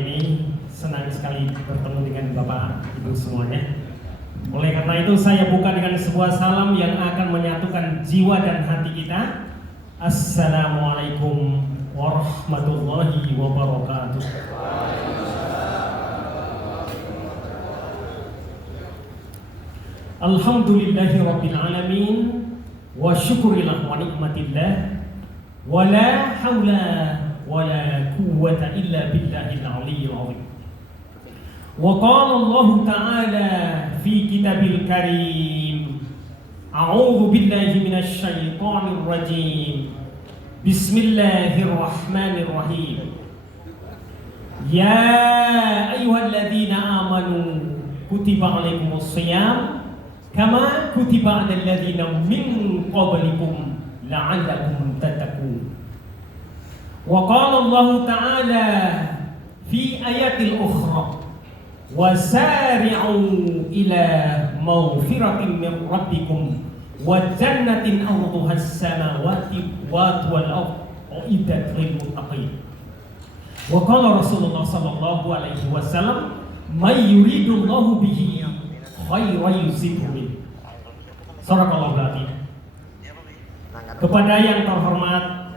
ini senang sekali bertemu dengan Bapak Ibu semuanya. Oleh karena itu saya buka dengan sebuah salam yang akan menyatukan jiwa dan hati kita. Assalamualaikum warahmatullahi wabarakatuh. Alhamdulillahi rabbil alamin wa syukurillah wa nikmatillah wa la hawla wa la quwwata illa billahil aliyyil azim. Wa qala Allah ta'ala fi kitabil karim, a'udzu billahi minasy syaithanir rajim. Bismillahirrahmanirrahim. Ya ayyuhalladzina amanu kutiba alaikumus shiyam kama kutiba 'alal ladzina min qablikum la'allakum tattaqun. Wa qala Allah ta'ala fi ayatil ukhra wasari'u ila maghfiratin min rabbikum wa jannatin 'arduhas samawati wal ardh uiddat lil muttaqin. Wa qala Rasulullah sallallahu alaihi wasallam may yuridullahu bihi khairan yusibhu. Sadaqallahu alazim. Kepada yang terhormat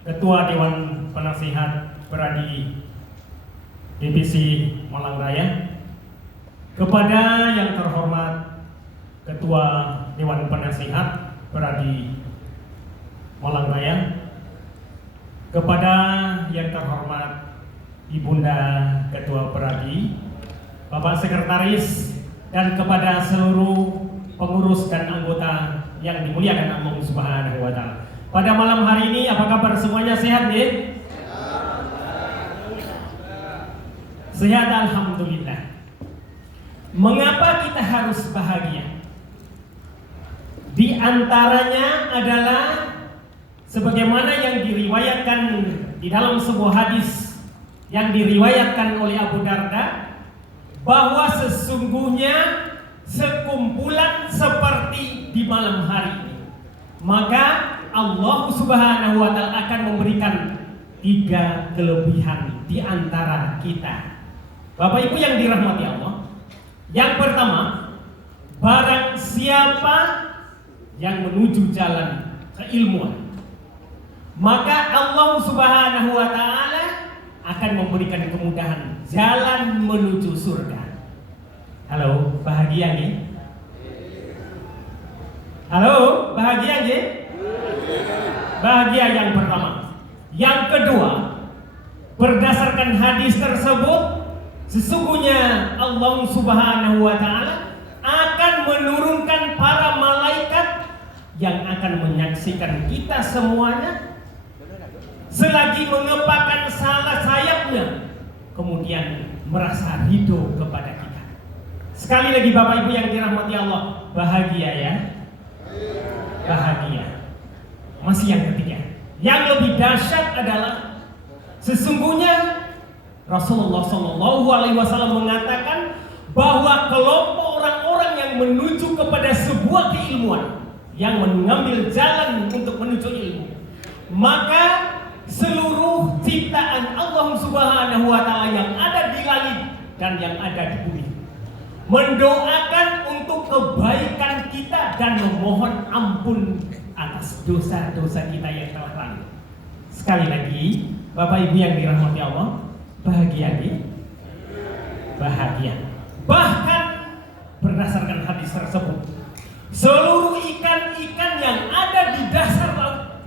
Ketua Dewan Penasihat Pradi Divisi Malang Raya, kepada yang terhormat Ketua Dewan Penasihat Pradi Malang Raya, kepada yang terhormat Ibunda Ketua Pradi, Bapak Sekretaris, dan kepada seluruh pengurus dan anggota yang dimuliakan Allah Subhanahu wa Ta'ala. Pada malam hari ini, apa kabar semuanya? Sehat nih? Sehat, alhamdulillah. Mengapa kita harus bahagia? Di antaranya adalah sebagaimana yang diriwayatkan di dalam sebuah hadis yang diriwayatkan oleh Abu Darda, bahwa sesungguhnya sekumpulan seperti di malam hari ini, maka Allah Subhanahu wa Ta'ala akan memberikan 3 kelebihan di antara kita. Bapak Ibu yang dirahmati Allah, yang pertama, barang siapa yang menuju jalan keilmuan, maka Allah Subhanahu wa Ta'ala akan memberikan kemudahan jalan menuju surga. Halo, bahagia nih? Halo, bahagia nih? Bahagia yang pertama. Yang kedua, berdasarkan hadis tersebut, sesungguhnya Allah Subhanahu wa Ta'ala akan menurunkan para malaikat yang akan menyaksikan kita semuanya selagi mengepakkan salah sayapnya, kemudian merasa ridho kepada kita. Sekali lagi Bapak Ibu yang dirahmati Allah, bahagia ya? Bahagia. Masih yang ketiga, yang lebih dahsyat adalah sesungguhnya Rasulullah SAW mengatakan bahwa kelompok orang-orang yang menuju kepada sebuah keilmuan, yang mengambil jalan untuk menuju ilmu, maka seluruh ciptaan Allah Subhanahu wa Ta'ala yang ada di langit dan yang ada di bumi mendoakan untuk kebaikan kita dan memohon ampun atas dosa-dosa kita yang telah lalu. Sekali lagi, Bapak Ibu yang dirahmati Allah, bahagia nih? Bahagia. Bahkan berdasarkan hadis tersebut, seluruh ikan-ikan yang ada di dasar laut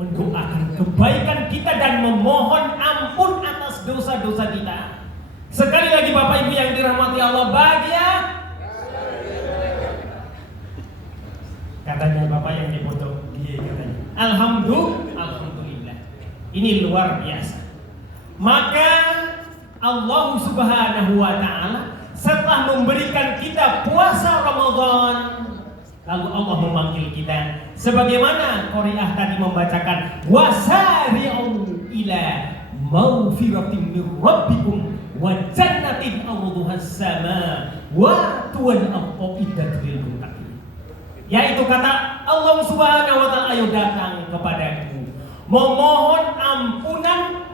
mendoakan kebaikan kita dan memohon ampun atas dosa-dosa kita. Sekali lagi Bapak Ibu yang dirahmati Allah, bahagia. Katanya Bapak yang dipoto, iya katanya. Alhamdulillah. Ini luar biasa. Maka Allah Subhanahu wa Ta'ala setelah memberikan kita puasa Ramadan, lalu Allah memanggil kita sebagaimana Qari'ah tadi membacakan, wasari'u ila maghfiratin min rabbikum wa jannatin 'arduhas samawati wal ardh uiddat lil muttaqin. Yaitu kata Allah Subhanahu wa Ta'ala, ayo datang kepadaku, memohon ampunan,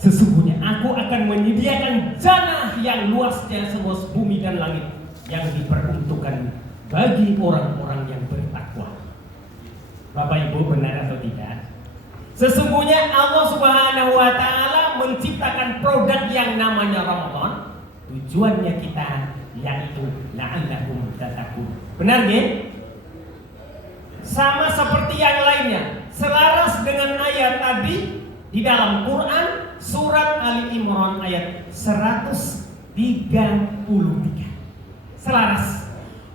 sesungguhnya aku akan menyediakan jannah yang luasnya seluas bumi dan langit yang diperuntukkan bagi orang-orang yang bertakwa. Bapak Ibu, benar atau tidak? Sesungguhnya Allah Subhanahu wa taala menciptakan produk yang namanya Ramadan. Tujuannya kita yaitu la'allakum tattaqun. Benar nggih? Sama seperti yang lainnya, selaras dengan ayat tadi di dalam Quran surat Ali Imran ayat 133. Selaras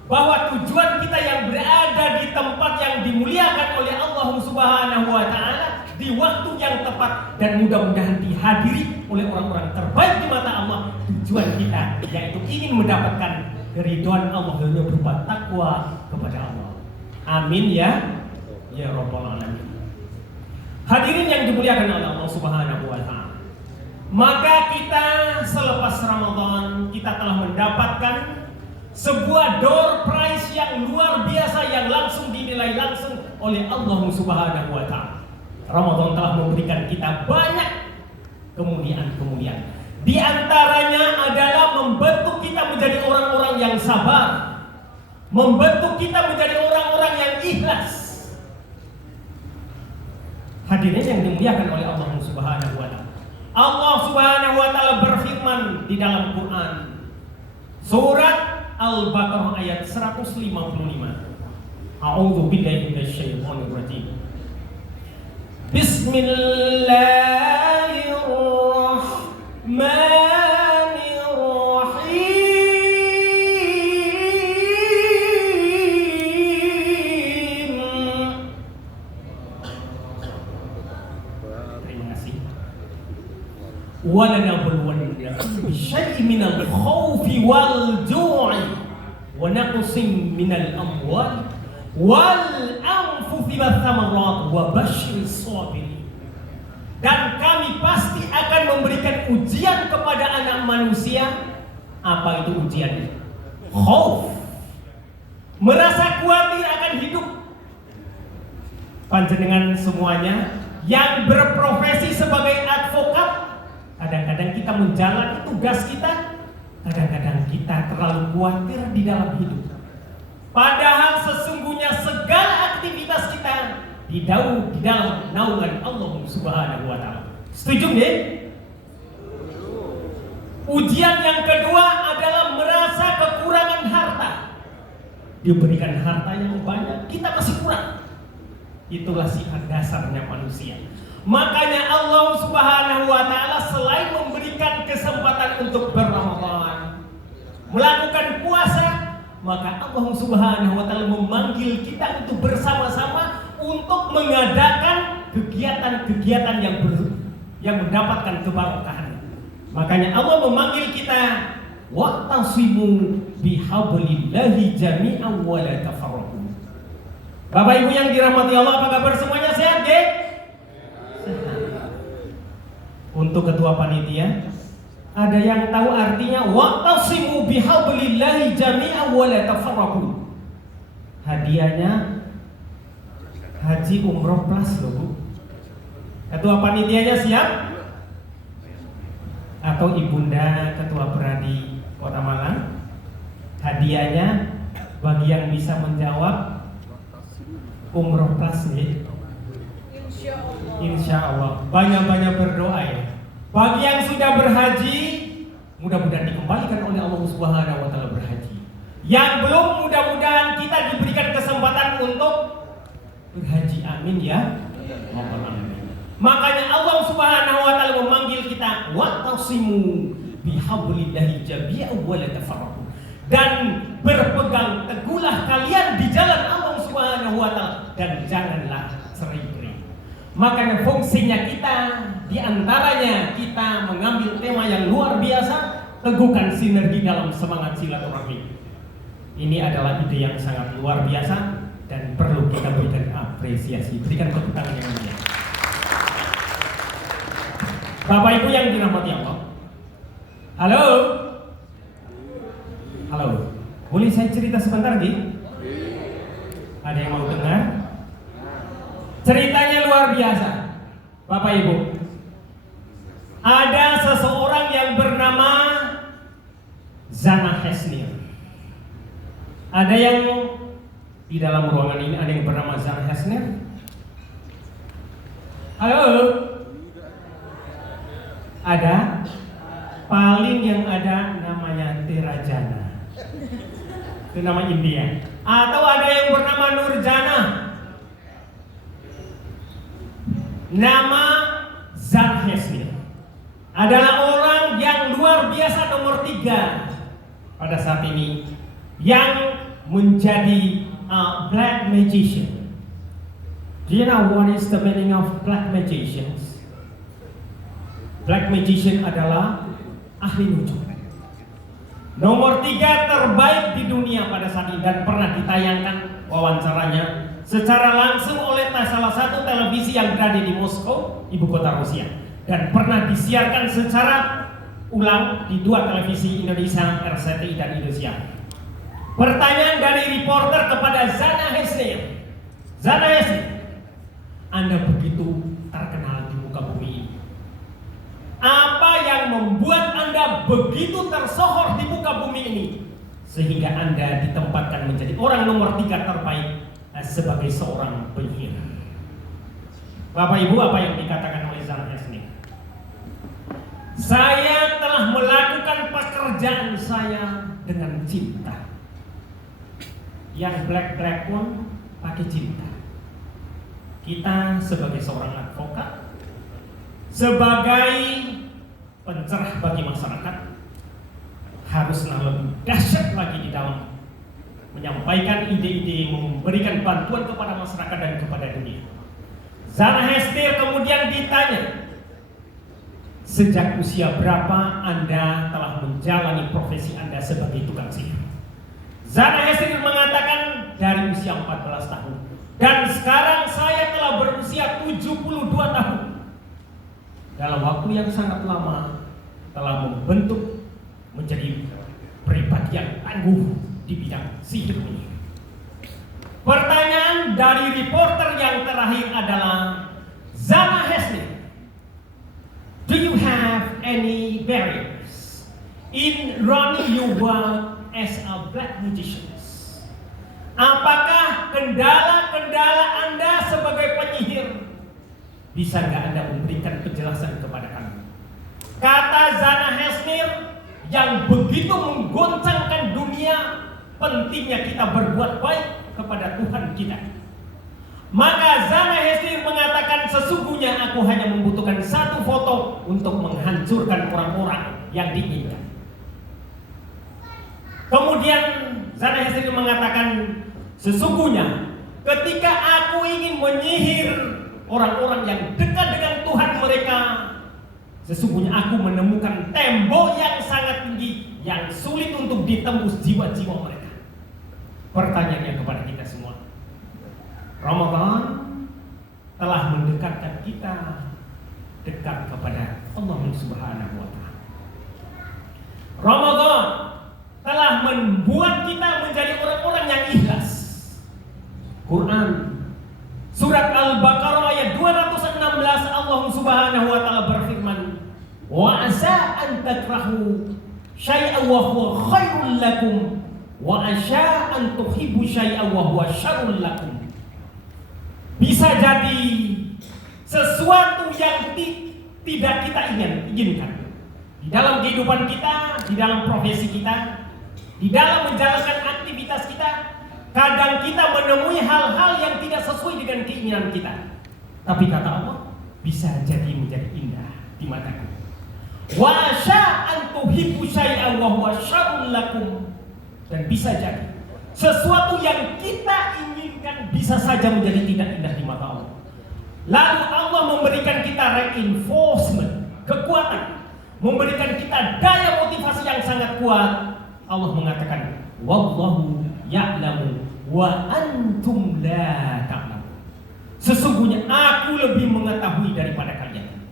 bahwa tujuan kita yang berada di tempat yang dimuliakan oleh Allah Subhanahu wa taala di waktu yang tepat dan mudah-mudahan dihadiri oleh orang-orang terbaik di mata Allah. Tujuan kita yaitu ingin mendapatkan keridhaan Allah hanya berupa takwa kepada Allah. Amin ya rabbal alamin. Hadirin yang dimuliakan oleh Allah Subhanahu wa taala. Maka kita selepas Ramadan kita telah mendapatkan sebuah door prize yang luar biasa yang langsung dinilai langsung oleh Allah Subhanahu wa taala. Ramadan telah memberikan kita banyak kemuliaan-kemuliaan. Di antaranya adalah membentuk kita menjadi orang-orang yang sabar, membentuk kita menjadi orang-orang yang ikhlas. Hadirin yang dimuliakan oleh Allah Subhanahu wa taala. Allah Subhanahu wa taala berfirman di dalam Quran surat Al-Baqarah ayat 155. A'udzu billahi minasyaitonir rajim. Bismillahirrahmanirrahim. Terima kasih. وَلَنَبْلُوَنَّكُمْ بِشَيْءٍ مِنَ الْخَوْفِ وَالْجُوعِ وَنَقْصٍ مِنَ الْأَمْوَالِ وَالْأَنْفُسِ وَالثَّمَرَاتِ وَبَشِّرِ الصَّابِرِينَ. Dan kami pasti akan memberikan ujian kepada anak manusia. Apa itu ujiannya? Khauf, merasa khawatir akan hidup. Panjenengan semuanya yang berprofesi sebagai advokat, kadang-kadang kita menjalani tugas kita, kadang-kadang kita terlalu khawatir di dalam hidup. Padahal sesungguhnya segala aktivitas kita di dalam naungan Allah Subhanahu wa taala. Setuju nggih? Ujian yang kedua adalah merasa kekurangan harta. Diberikan harta yang banyak, kita masih kurang. Itulah sifat dasarnya manusia. Makanya Allah Subhanahu wa taala selain memberikan kesempatan untuk berramadan, melakukan puasa, maka Allah Subhanahu wa taala memanggil kita untuk bersama-sama untuk mengadakan kegiatan-kegiatan yang mendapatkan keberkahan. Makanya Allah memanggil kita wa'tasimu bihablillahi jami'an wa la tafarraqu. Bapak Ibu yang dirahmati Allah, apa kabar semuanya? Sehat, nggih? Untuk ketua panitia, ada yang tahu artinya wa'tasimu bihablillahi jami'an wa la tafarraqu? Hadiahnya haji umroh plus loh Bu. Ketua panitianya siap? Atau ibunda ketua peradi Kota Malang? Hadiahnya bagi yang bisa menjawab umroh plus nih. Insya Allah. Banyak-banyak berdoa ya. Bagi yang sudah berhaji, mudah-mudahan dikembalikan oleh Allah Subhanahu wa taala berhaji. Yang belum, mudah-mudahan kita diberikan kesempatan untuk berhaji. Amin ya. Makanya Allah Subhanahu wa taala memanggil kita wa'tasimu bihablillahi jami'an wa la tafarraqu. Dan berpegang teguhlah kalian di jalan Allah Subhanahu wa taala dan janganlah cerai-berai. Makanya fungsinya kita di antaranya kita mengambil tema yang luar biasa, teguhkan sinergi dalam semangat silaturahmi. Ini adalah ide yang sangat luar biasa dan perlu kita berikan apresiasi. Berikan tepuk tangan yang mulia. Bapak Ibu yang dirahmati Allah. Halo. Halo. Boleh saya cerita sebentar, Di? Ada yang mau dengar? Ceritanya luar biasa. Bapak Ibu. Ada seseorang yang bernama Zana Hasnir. Ada yang di dalam ruangan ini ada yang bernama Zana Hasnir? Halo? Ada? Paling yang ada namanya Tirajana. Itu nama India. Atau ada yang bernama Nurjana. Nama Zana Hasnir adalah orang yang luar biasa nomor 3 pada saat ini, yang menjadi black magician. Do you know what is the meaning of black magicians? Black magician adalah ahli nujum. Nomor 3 terbaik di dunia pada saat ini, dan pernah ditayangkan wawancaranya secara langsung oleh salah satu televisi yang berada di Moskow, ibu kota Rusia, dan pernah disiarkan secara ulang di 2 televisi Indonesia, RCTI dan Indonesia. Pertanyaan dari reporter kepada Zana Hasnir. Zana Hasnir, Anda begitu terkenal di muka bumi ini. Apa yang membuat Anda begitu tersohor di muka bumi ini sehingga Anda ditempatkan menjadi orang nomor 3 terbaik sebagai seorang penyihir? Bapak Ibu, apa yang dikatakan oleh Zana Hasnir? Saya telah melakukan pekerjaan saya dengan cinta. Yang black pun pakai cinta. Kita sebagai seorang advokat, sebagai pencerah bagi masyarakat, haruslah lebih dahsyat lagi di dalam menyampaikan ide-ide, memberikan bantuan kepada masyarakat dan kepada dunia. Zana Hasnir kemudian ditanya, sejak usia berapa Anda telah menjalani profesi Anda sebagai tukang sihir? Zana Hasnir mengatakan dari usia 14 tahun. Dan sekarang saya telah berusia 72 tahun. Dalam waktu yang sangat lama telah membentuk menjadi pribadi yang tangguh di bidang sihir ini. Pertanyaan dari reporter yang terakhir adalah, Zana Hasnir, do you have any barriers in running your work as a black magician? Apakah kendala-kendala Anda sebagai penyihir? Bisa nggak Anda memberikan penjelasan kepada kami? Kata Zana Hasnir yang begitu menggoncangkan dunia, pentingnya kita berbuat baik kepada Tuhan kita. Maka Zana Hasnir mengatakan, sesungguhnya aku hanya membutuhkan 1 foto untuk menghancurkan orang-orang yang diinginkan. Kemudian Zana Hasnir mengatakan, sesungguhnya ketika aku ingin menyihir orang-orang yang dekat dengan Tuhan mereka, sesungguhnya aku menemukan tembok yang sangat tinggi yang sulit untuk ditembus jiwa-jiwa mereka. Pertanyaannya kepada kita semua, Ramadan telah mendekatkan kita dekat kepada Allah Subhanahu wa Ta'ala. Ramadan telah membuat kita menjadi orang-orang yang ikhlas. Quran surat Al-Baqarah ayat 216, Allah Subhanahu wa Ta'ala berfirman, wa asa an takrahu syai'an wa huwa khairul lakum wa asa an tuhibbu syai'an wa huwa syarrul lakum. Bisa jadi sesuatu yang tidak kita inginkan di dalam kehidupan kita, di dalam profesi kita, di dalam menjalankan aktivitas kita. Kadang kita menemui hal-hal yang tidak sesuai dengan keinginan kita, tapi kata Allah, bisa jadi menjadi indah di mataku. Wa sya'an tuhibbu syai'an wa huwa syarrul lakum. Dan bisa jadi sesuatu yang kita inginkan bisa saja menjadi tidak indah di mata Allah. Lalu Allah memberikan kita reinforcement, kekuatan, memberikan kita daya motivasi yang sangat kuat. Allah mengatakan, wallahu ya'lamu wa antum la ta'lamun. Sesungguhnya aku lebih mengetahui daripada kalian.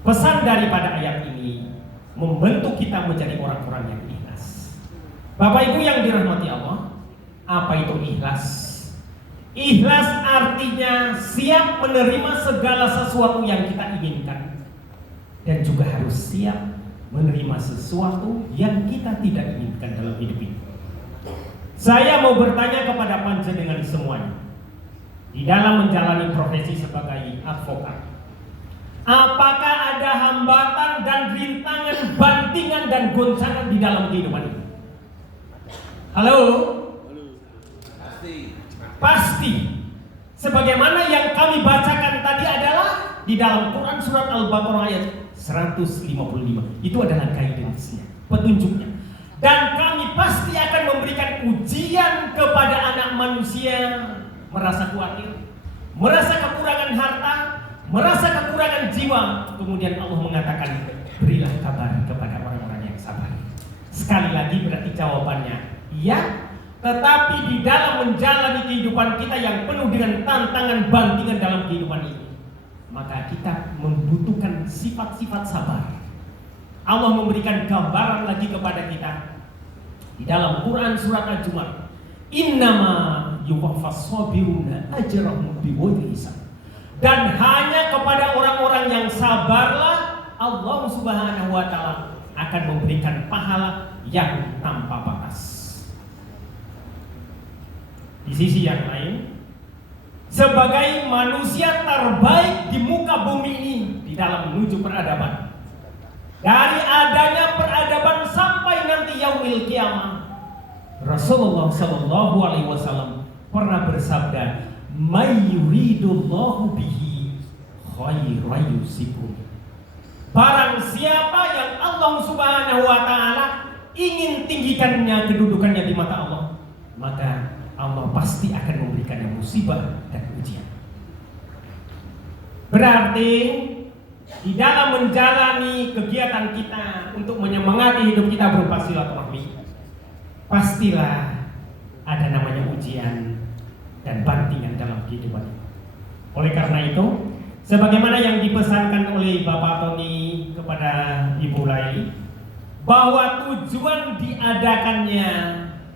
Pesan daripada ayat ini membentuk kita menjadi orang-orang yang ikhlas. Bapak Ibu yang dirahmati Allah, apa itu ikhlas? Ikhlas artinya siap menerima segala sesuatu yang kita inginkan, dan juga harus siap menerima sesuatu yang kita tidak inginkan dalam hidup ini. Saya mau bertanya kepada panjenengan semuanya, di dalam menjalani profesi sebagai advokat, apakah ada hambatan dan rintangan, bantingan dan goncangan di dalam kehidupan ini? Halo? Pasti. Sebagaimana yang kami bacakan tadi adalah di dalam Quran surat Al-Baqarah ayat 155. Itu adalah guidance-nya, petunjuknya. Dan kami pasti akan memberikan ujian kepada anak manusia, merasa khawatir, merasa kekurangan harta, merasa kekurangan jiwa. Kemudian Allah mengatakan, berilah kabar kepada orang-orang yang sabar. Sekali lagi berarti jawabannya iya. Tetapi di dalam menjalani kehidupan kita yang penuh dengan tantangan, bantingan dalam kehidupan ini, maka kita membutuhkan sifat-sifat sabar. Allah memberikan gambaran lagi kepada kita di dalam Quran surat Al-Jumu'ah, innama yuwaffas sabiruna ajrahum bighairi hisab. Dan hanya kepada orang-orang yang sabarlah Allah Subhanahu wa taala akan memberikan pahala yang tanpa batas. Di sisi yang lain, sebagai manusia terbaik di muka bumi ini di dalam menuju peradaban, dari adanya peradaban sampai nanti yaumil qiyamah, Rasulullah Shallallahu Alaihi Wasallam pernah bersabda, "May yuridullahu bihi khairan yusibhu." Barang siapa yang Allah Subhanahu Wa Taala ingin tinggikannya kedudukannya di mata Allah, maka Allah pasti akan memberikannya musibah dan ujian. Berarti di dalam menjalani kegiatan kita untuk menyemangati hidup kita berupa silaturahmi, pastilah ada namanya ujian dan bantingan dalam kehidupan. Oleh karena itu, sebagaimana yang dipesankan oleh Bapak Tony kepada Ibu Laili, bahwa tujuan diadakannya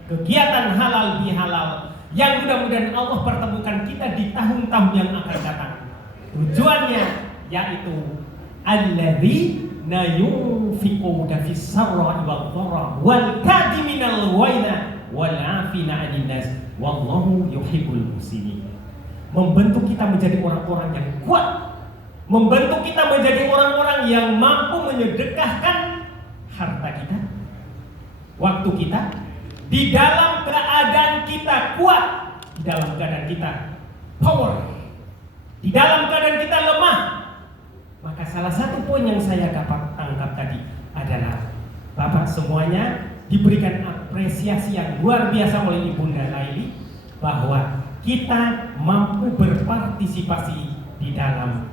kegiatan halal bihalal yang mudah-mudahan Allah pertemukan kita di tahun-tahun yang akan datang. Tujuannya yaitu alladzina yunfiquna fis sarra'i wad dharra wal kadhiminal ghaidha wal 'afina 'anil nas wallahu yuhibbul muhsinin. Membentuk kita menjadi orang-orang yang kuat, membentuk kita menjadi orang-orang yang mampu menyedekahkan harta kita, waktu kita, di dalam keadaan kita kuat, di dalam keadaan kita power, di dalam keadaan kita lemah. Maka salah satu poin yang saya dapat tangkap tadi adalah Bapak semuanya diberikan apresiasi yang luar biasa oleh Ibunda Laili, bahwa kita mampu berpartisipasi di dalam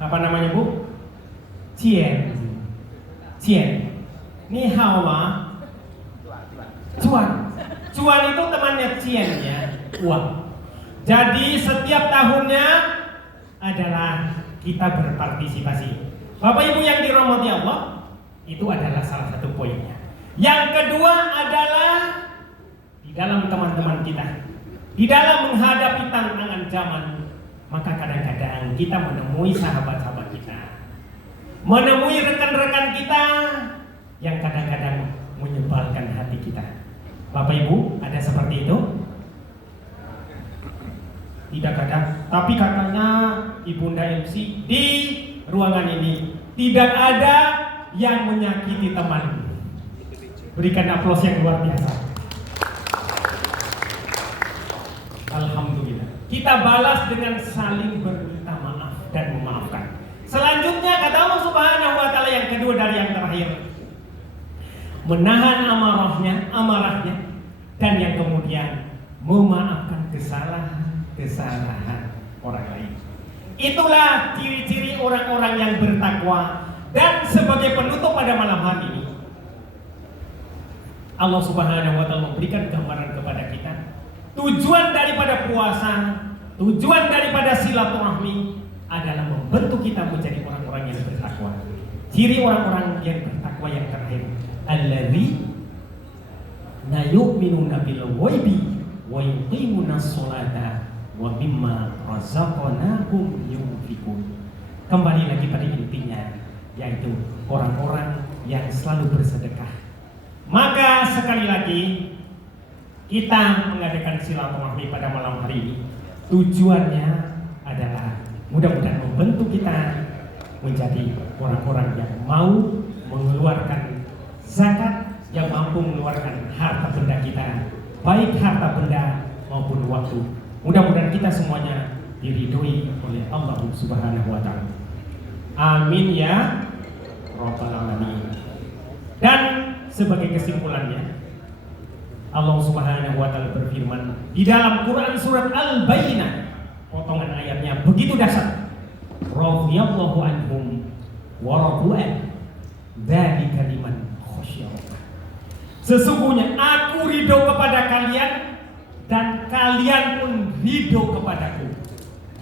apa namanya Bu? Cien Ni hao ma cuan itu temannya cien ya, uang. Jadi setiap tahunnya adalah kita berpartisipasi. Bapak Ibu yang dirahmati Allah, itu adalah salah satu poinnya. Yang kedua adalah di dalam teman-teman kita, di dalam menghadapi tantangan zaman, maka kadang-kadang kita menemui sahabat-sahabat kita, menemui rekan-rekan kita yang kadang-kadang menyebalkan hati kita. Bapak Ibu, ada seperti itu? Tidak ada. Tapi katanya Ibunda MC di ruangan ini tidak ada yang menyakiti teman. Berikan aplaus yang luar biasa. Alhamdulillah. Kita balas dengan saling berminta maaf dan memaafkan. Selanjutnya kata Allah Subhanahu wa taala yang kedua dari yang terakhir, menahan amarahnya, dan yang kemudian memaafkan kesalahan orang lain. Itulah ciri-ciri orang-orang yang bertakwa. Dan sebagai penutup pada malam hari ini, Allah Subhanahu wa taala memberikan gambaran kepada kita tujuan daripada puasa, tujuan daripada silaturahmi adalah membentuk kita menjadi orang-orang yang bertakwa. Ciri orang-orang yang bertakwa yang terakhir, alladzina yu'minuna bil ghaibi wa yuqimunas sholata wa mimma razaqnahum yunfiqun. Kembali lagi pada intinya, yaitu orang-orang yang selalu bersedekah. Maka sekali lagi kita mengadakan silaturahmi pada malam hari ini tujuannya adalah mudah-mudahan membentuk kita menjadi orang-orang yang mau mengeluarkan zakat, yang mampu mengeluarkan harta benda kita, baik harta benda maupun waktu. Mudah-mudahan kita semuanya diridhoi oleh Allah Subhanahu wa Ta'ala. Amin ya Rabbal Alamin. Dan sebagai kesimpulannya, Allah Subhanahu wa Ta'ala berfirman di dalam Quran surat Al-Bayyinah, potongan ayatnya begitu dahsyat. Radhiyallahu anhum wa radu'an dzalika liman khasyiyallah. Sesungguhnya aku ridho kepada kalian dan kalian pun ridho kepadaku.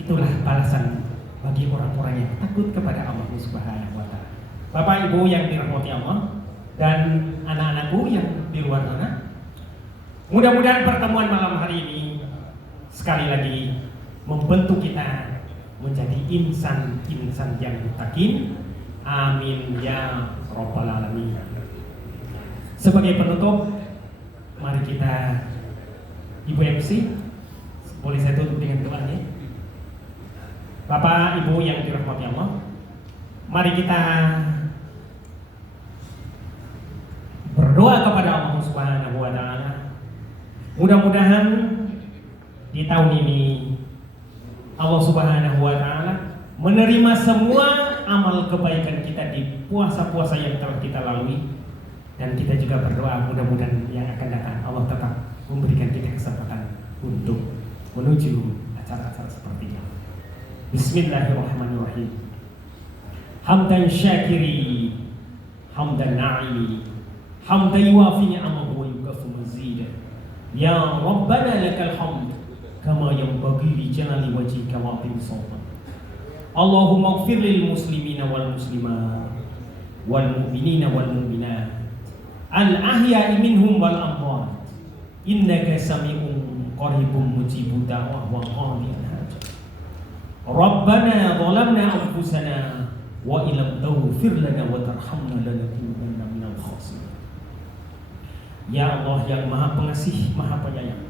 Itulah balasan bagi orang-orang yang takut kepada Allah Subhanahu wa Ta'ala. Bapak Ibu yang dirahmati Allah dan anak-anakku yang di luar sana, mudah-mudahan pertemuan malam hari ini sekali lagi membentuk kita menjadi insan-insan yang mutakin. Amin ya Rabbal Alamin. Sebagai penutup, mari kita, Ibu MC, boleh saya tutup dengan doanya. Bapak Ibu yang dirahmati Allah, mari kita berdoa kepada Allah Subhanahu wa Ta'ala. Mudah-mudahan di tahun ini Allah Subhanahu wa Ta'ala menerima semua amal kebaikan kita di puasa-puasa yang telah kita lalui, dan kita juga berdoa mudah-mudahan yang akan datang Allah tetap memberikan kita kesempatan untuk menuju acara-acara seperti ini. Bismillahirrahmanirrahim. Hamdan syakiri, hamdan na'imi, hamdan yuafi ni'amahu wa yukafu mazida. Ya Rabbana lakal hamd kama yanbaghi li jalali wajhika wa 'azimi sultanik. Allahumma ighfir lil muslimina wal muslimat wal mu'minina wal mu'minat al ahya'i minhum wal amwat innaka sami'un qaribun mujibud da'wah wa qadiyal hajat. Rabbana zalamna anfusana wa illam taghfir lana wa tarhamna lanakunanna minal khasirin. Ya Allah yang Maha Pengasih, Maha Penyayang,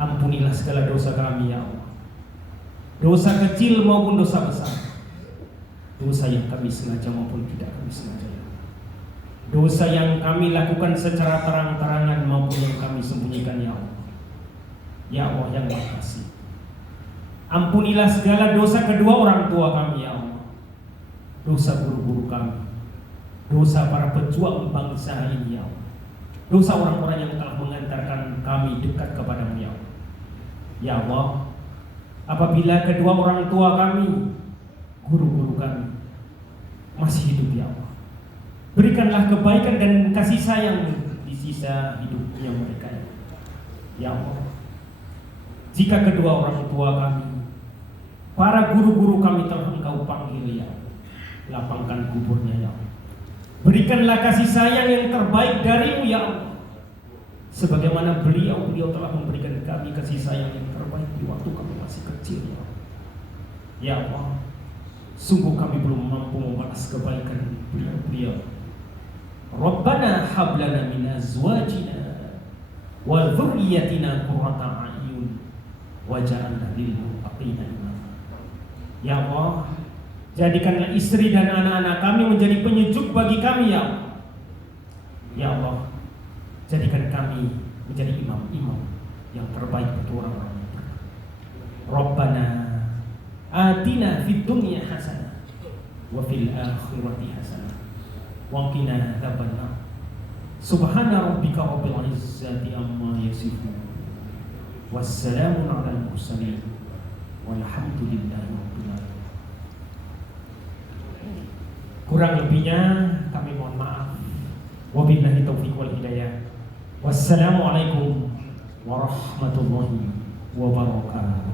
ampunilah segala dosa kami ya Allah, dosa kecil maupun dosa besar, dosa yang kami sengaja maupun tidak kami sengaja, dosa yang kami lakukan secara terang-terangan maupun yang kami sembunyikan ya Allah. Ya Allah yang Maha Kasih, ampunilah segala dosa kedua orang tua kami ya Allah, dosa guru-guru kami, dosa para pejuang bangsa ini ya Allah, dosa orang-orang yang telah mengantarkan kami dekat kepadamu ya Allah. Ya Allah, apabila kedua orang tua kami, guru-guru kami masih hidup ya Allah, berikanlah kebaikan dan kasih sayang di sisa hidupnya mereka ya Allah. Jika kedua orang tua kami, para guru-guru kami telah Engkau panggil ya Allah, lapangkan kuburnya ya Allah. Berikanlah kasih sayang yang terbaik darimu ya Allah, sebagaimana beliau telah memberikan kami kasih sayang yang terbaik di waktu kami masih kecil ya Allah. Ya Allah, sungguh kami belum mampu membalas kebaikan beliau. Rabbana hab lana min azwajina wa dzurriyyatina qurrata a'yun waj'alna lil muttaqina imama. Ya Allah, jadikanlah istri dan anak-anak kami menjadi penyejuk bagi kami ya Allah. Ya Allah, jadikan kami menjadi imam-imam yang terbaik bagi orang-orang yang bertakwa. Rabbana atina fid dunya hasanah wa fil akhirati hasanah wa qina adzabannar. Subhana rabbika rabbil izzati amma yasifun. Wassalamun 'alal mursalin walhamdulillahi rabbil alamin. Kurang lebihnya kami mohon maaf. Wabillahi taufiq wal hidayah. Wassalamualaikum warahmatullahi wabarakatuh.